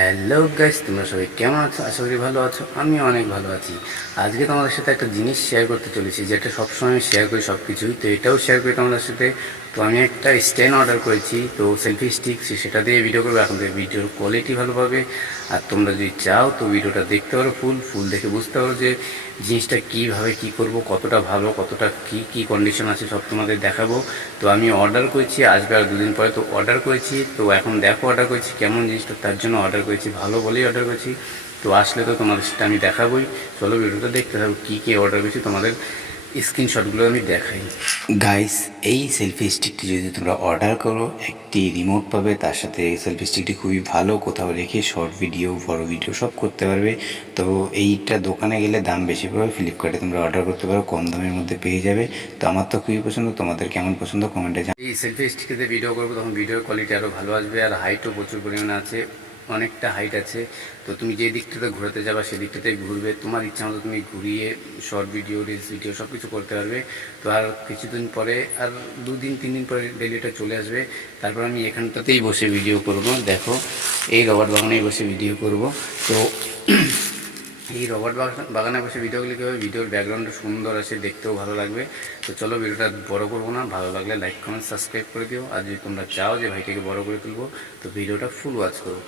Hello guys তোমরা সবাই কেমন আছো? আশা করি ভালো আছো। আমি অনেক ভালো আছি। আজকে তোমাদের সাথে একটা জিনিস শেয়ার করতে চলেছি, যেটা সবসময় আমি শেয়ার করি সব কিছুই তো এটাও শেয়ার করি তোমাদের সাথে। তো আমি একটা স্ট্যান্ড অর্ডার করেছি, তো সেলফি স্টিক সেটা দিয়ে ভিডিও করব। এখন ভিডিওর কোয়ালিটি ভালো পাবে। আর তোমরা যদি চাও, তো ভিডিওটা দেখতে পারো ফুল ফুল দেখে বুঝতে পারো যে জিনিসটা কীভাবে কী করব, কতটা ভালো, কতটা কী কী কন্ডিশন আছে, সব তোমাদের দেখাবো। তো আমি অর্ডার করেছি আসবে আর দুদিন পরে তো অর্ডার করেছি। তো এখন দেখো অর্ডার করেছি, কেমন জিনিসটা, তার জন্য অর্ডার করেছি ভালো বলেই অর্ডার করেছি। তো আসলে তো তোমাদের সেটা আমি দেখাবোই। চলো ভিডিওটা দেখতে থাকো কী কী অর্ডার করেছি তোমাদের স্ক্রিনশটগুলো আমি দেখাই। গাইস এই সেলফি স্টিকটি যদি তোমরা অর্ডার করো একটি রিমোট পাবে তার সাথে এই সেলফি স্টিকটি খুবই ভালো কোথাও রেখে শর্ট ভিডিও বড় ভিডিও সব করতে পারবে। তো এইটা দোকানে গেলে দাম বেশি পড়বে ফ্লিপকার্টে তোমরা অর্ডার করতে পারো কম দামের মধ্যে পেয়ে যাবে। তো আমার তো খুবই পছন্দ তোমাদের কেমন পছন্দ কমেন্টে এই সেলফি স্টিকেতে ভিডিও করব তখন ভিডিওর কোয়ালিটি আরও ভালো আসবে আর হাইটও প্রচুর পরিমাণে আছে। অনেকটা হাইট আছে। তো তুমি যে দিকটাতে ঘোরাতে যাবা সেই দিকটাতেই ঘুরবে। তোমার ইচ্ছা মতো তুমি ঘুরিয়ে শর্ট ভিডিও রিলস ভিডিও সব কিছু করতে পারবে। তো আর কিছুদিন পরে, আর দুদিন তিন দিন পরে ডেলিটা চলে আসবে। তারপর আমি এখানটাতেই বসে ভিডিও করব। দেখো, এই রবার বাগানেই বসে ভিডিও করব। তো এই রবার্ট বাগান বসে ভিডিওগুলি কীভাবে ভিডিওর ব্যাকগ্রাউন্ডটা সুন্দর আছে, দেখতেও ভালো লাগবে। তো চলো ভিডিওটা বড় করব না, ভালো লাগলে লাইক কমেন্ট সাবস্ক্রাইব করে দিও। আর যদি তোমরা চাও যে ভাইটাকে বড় করে তুলবো, তো ভিডিওটা ফুল ওয়াচ করো